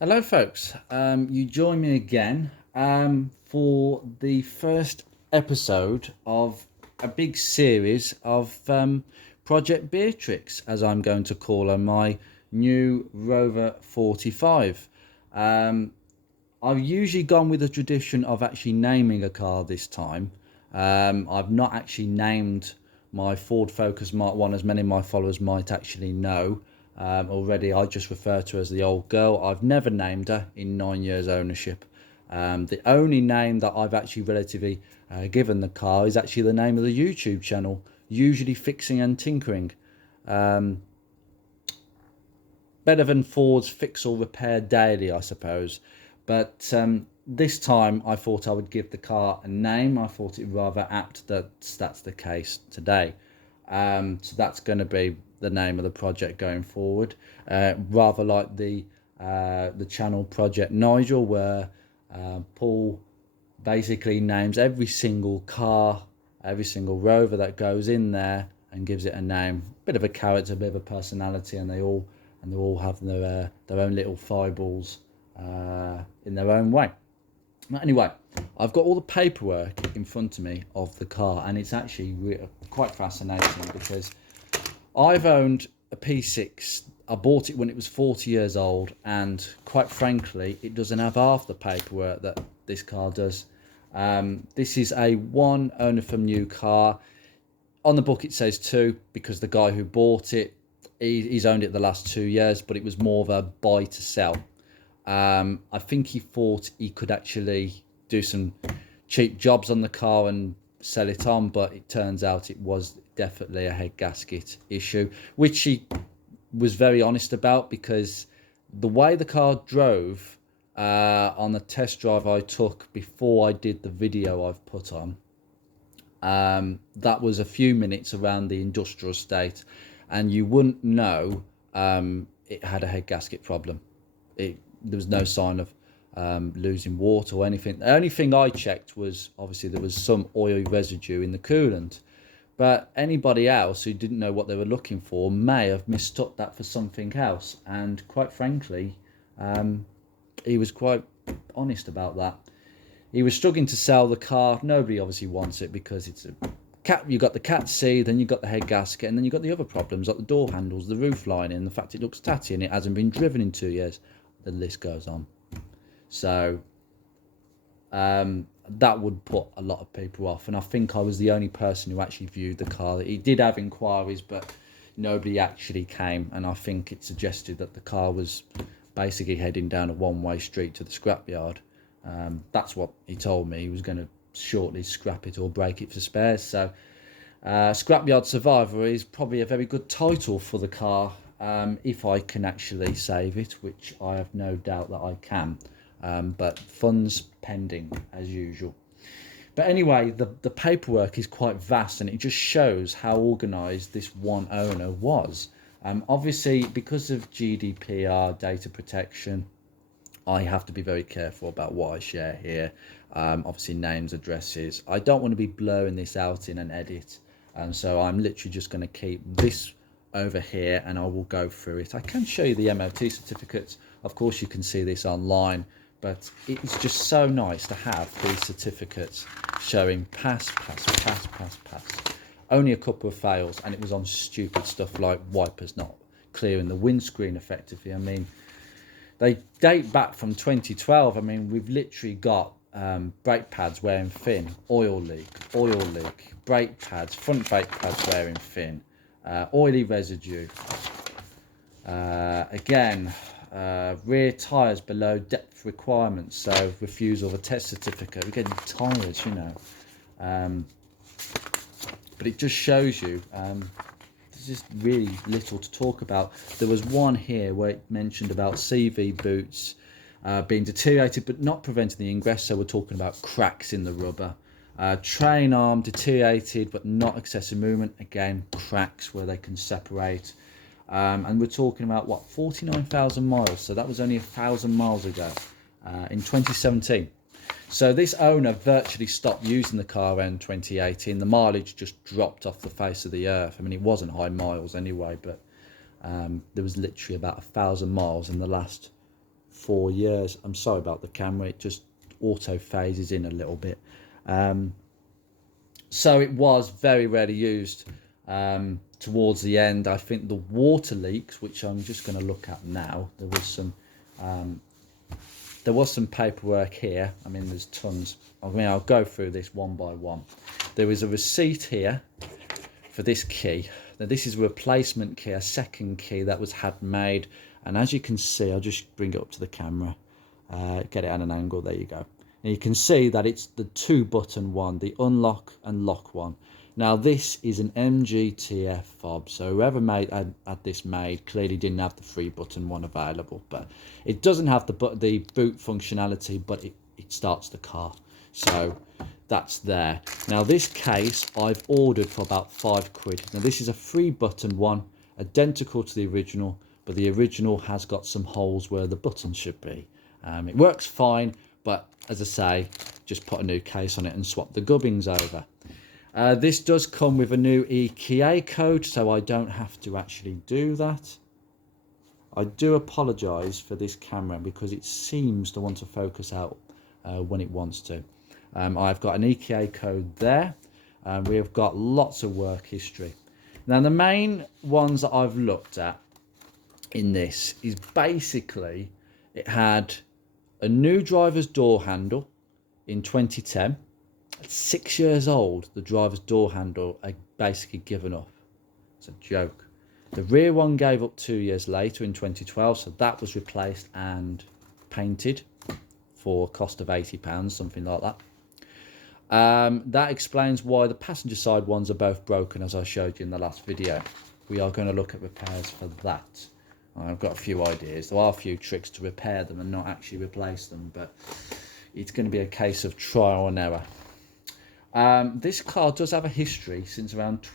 Hello, folks. You join me again for the first episode of a big series of Project Beatrix, as I'm going to call her, my new Rover 45. I've usually gone with the tradition of actually naming a car this time. I've not actually named my Ford Focus Mark 1, as many of my followers might actually know. Already, I just refer to her as the old girl. I've never named her in 9 years ownership. The only name that I've actually relatively given the car is actually the name of the YouTube channel, Usually Fixing and Tinkering. Better than Ford's Fix or Repair Daily, I suppose. But this time I thought I would give the car a name. I thought it rather apt that that's the case today. So that's going to be the name of the project going forward. Rather like the channel Project Nigel, where Paul basically names every single car, every single Rover that goes in there, and gives it a name. Bit of a character, a bit of a personality, and they all have their own little fireballs in their own way. Anyway, I've got all the paperwork in front of me of the car, and it's actually quite fascinating because I've owned a P6. I bought it when it was 40 years old, and quite frankly, it doesn't have half the paperwork that this car does. This is a one owner from new car. On the book it says two, because the guy who bought it, he's owned it the last 2 years, but it was more of a buy to sell. I think he thought he could actually do some cheap jobs on the car and sell it on, but it turns out it was definitely a head gasket issue, which he was very honest about, because the way the car drove on the test drive I took before I did the video I've put on, that was a few minutes around the industrial estate, and you wouldn't know it had a head gasket problem. There was no sign of losing water or anything. The only thing I checked was obviously there was some oil residue in the coolant, but anybody else who didn't know what they were looking for may have mistook that for something else. And quite frankly, he was quite honest about that. He was struggling to sell the car. Nobody obviously wants it because it's a cat. You got the cat C, then you got the head gasket, and then you got the other problems like the door handles, the roof lining, and the fact it looks tatty and it hasn't been driven in 2 years. The list goes on. So that would put a lot of people off, and I think I was the only person who actually viewed the car. He did have inquiries, but nobody actually came, and I think it suggested that the car was basically heading down a one-way street to the scrapyard. That's what he told me. He was going to shortly scrap it or break it for spares. So Scrapyard Survivor is probably a very good title for the car, if I can actually save it, which I have no doubt that I can. But funds pending as usual. But anyway, the paperwork is quite vast, and it just shows how organised this one owner was. Obviously, because of GDPR, data protection, I have to be very careful about what I share here. Obviously, names, addresses. I don't want to be blurring this out in an edit. And so I'm literally just going to keep this over here, and I will go through it. I can show you the MOT certificates. Of course, you can see this online, but it's just so nice to have these certificates showing pass. Only a couple of fails, and it was on stupid stuff like wipers not clearing the windscreen effectively. I mean, they date back from 2012. I mean, we've literally got brake pads wearing thin, oil leak, brake pads, front brake pads wearing thin, oily residue. Again, rear tyres below depth requirements, so refusal of a test certificate. We're getting tyres, you know. But it just shows you there's just really little to talk about. There was one here where it mentioned about CV boots being deteriorated but not preventing the ingress, so we're talking about cracks in the rubber. Train arm deteriorated but not excessive movement, again cracks where they can separate. And we're talking about what, 49,000 miles, so that was only 1,000 miles ago in 2017. So this owner virtually stopped using the car around 2018. The mileage just dropped off the face of the earth. I mean, it wasn't high miles anyway, but there was literally about 1,000 miles in the last 4 years. I'm sorry about the camera, it just auto phases in a little bit. So it was very rarely used. Towards the end, I think the water leaks, which I'm just going to look at now, there was some paperwork here. I mean, there's tons. I mean, I'll go through this one by one. There was a receipt here for this key. Now, this is a replacement key, a second key that was handmade. And as you can see, I'll just bring it up to the camera, get it at an angle. There you go. And you can see that it's the 2-button one, the unlock and lock one. Now, this is an MGTF fob, so whoever had this made clearly didn't have the 3-button one available. But it doesn't have the boot functionality, but it starts the car. So that's there. Now, this case I've ordered for about £5. Now, this is a 3-button one, identical to the original, but the original has got some holes where the buttons should be. It works fine, but as I say, just put a new case on it and swap the gubbins over. This does come with a new ETA code, so I don't have to actually do that. I do apologise for this camera because it seems to want to focus out when it wants to. I've got an ETA code there. We have got lots of work history. Now, the main ones that I've looked at in this is basically it had a new driver's door handle in 2010. At 6 years old, the driver's door handle had basically given up. It's a joke. The rear one gave up 2 years later in 2012, so that was replaced and painted for a cost of £80, something like that. That explains why the passenger side ones are both broken, as I showed you in the last video. We are going to look at repairs for that. I've got a few ideas. There are a few tricks to repair them and not actually replace them, but it's going to be a case of trial and error. This car does have a history since around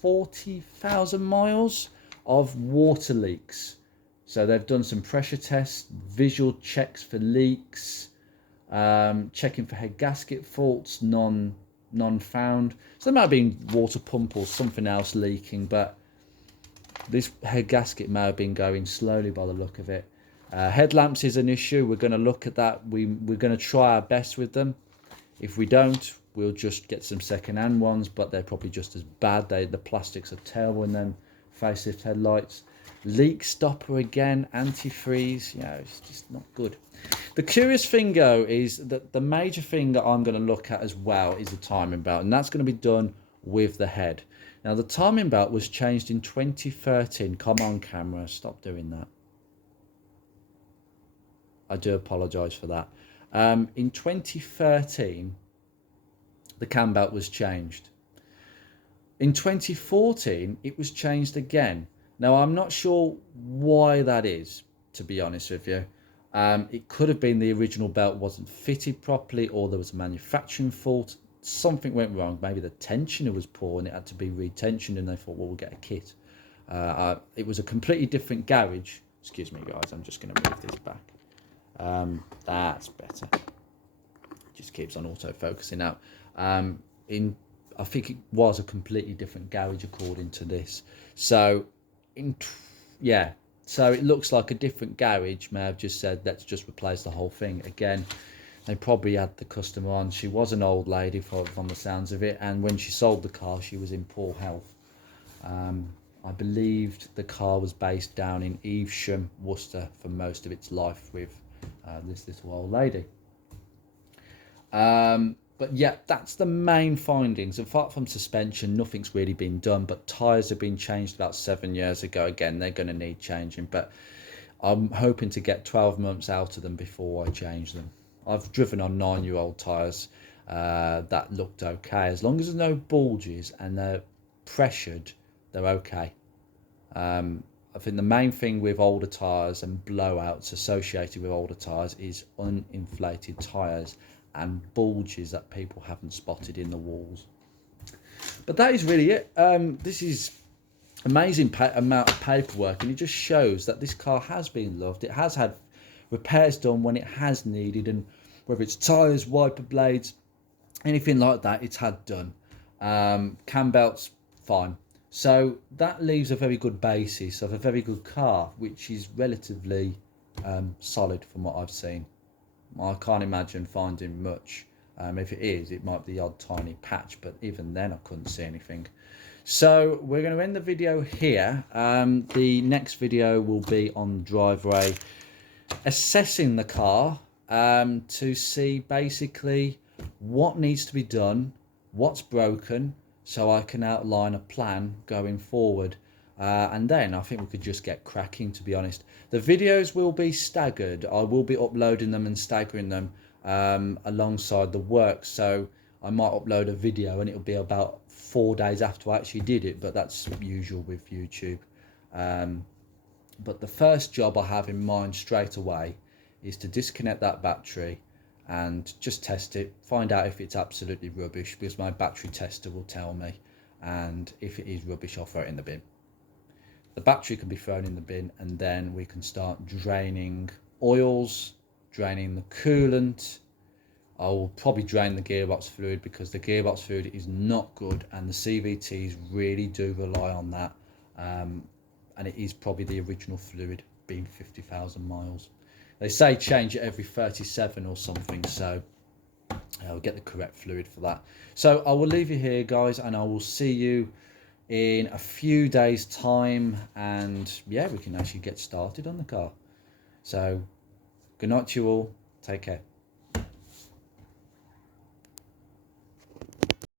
40,000 miles of water leaks. So they've done some pressure tests, visual checks for leaks, checking for head gasket faults, none found. So there might have been water pump or something else leaking, but this head gasket may have been going slowly by the look of it. Headlamps is an issue. We're going to look at that. We're going to try our best with them. If we don't, we'll just get some second-hand ones, but they're probably just as bad. The plastics are terrible in them. Facelift headlights. Leak stopper again, antifreeze. It's just not good. The curious thing, though, is that the major thing that I'm going to look at as well is the timing belt, and that's going to be done with the head. Now, the timing belt was changed in 2013. Come on, camera, stop doing that. I do apologise for that. In 2013, the cam belt was changed. In 2014, it was changed again. Now, I'm not sure why that is, to be honest with you. It could have been the original belt wasn't fitted properly, or there was a manufacturing fault. Something went wrong. Maybe the tensioner was poor and it had to be retensioned, and they thought, well, we'll get a kit. It was a completely different garage. Excuse me, guys. I'm just going to move this back. That's better. It just keeps on auto-focusing out. I think it was a completely different garage according to this. So, so it looks like a different garage may have just said, let's just replace the whole thing. Again, they probably had the customer on. She was an old lady from the sounds of it, and when she sold the car, she was in poor health. I believed the car was based down in Evesham, Worcester, for most of its life with this little old lady. But yeah, that's the main findings. Apart from suspension, nothing's really been done, but tyres have been changed about 7 years ago. Again, they're going to need changing, but I'm hoping to get 12 months out of them before I change them. I've driven on 9-year-old tyres that looked okay. As long as there's no bulges and they're pressured, they're okay. I think the main thing with older tyres and blowouts associated with older tyres is uninflated tyres and bulges that people haven't spotted in the walls. But that is really it. This is amazing amount of paperwork, and it just shows that this car has been loved. It has had repairs done when it has needed, and whether it's tyres, wiper blades, anything like that, it's had done. Cam belts, fine. So that leaves a very good basis of a very good car, which is relatively solid from what I've seen. I can't imagine finding much. If it is, it might be the odd tiny patch, but even then I couldn't see anything. So we're going to end the video here. The next video will be on driveway, assessing the car, to see basically what needs to be done, what's broken, so I can outline a plan going forward. And then I think we could just get cracking, to be honest. The videos will be staggered. I will be uploading them and staggering them alongside the work. So I might upload a video and it'll be about 4 days after I actually did it, but that's usual with YouTube. But the first job I have in mind straight away is to disconnect that battery and just test it, find out if it's absolutely rubbish, because my battery tester will tell me, and if it is rubbish, I'll throw it in the bin. The battery can be thrown in the bin, and then we can start draining oils, draining the coolant. I will probably drain the gearbox fluid, because the gearbox fluid is not good, and the CVTs really do rely on that. And it is probably the original fluid, being 50,000 miles. They say change it every 37 or something, so I'll get the correct fluid for that. So I will leave you here, guys, and I will see you in a few days' time, and yeah, we can actually get started on the car. So good night to you all. Take care.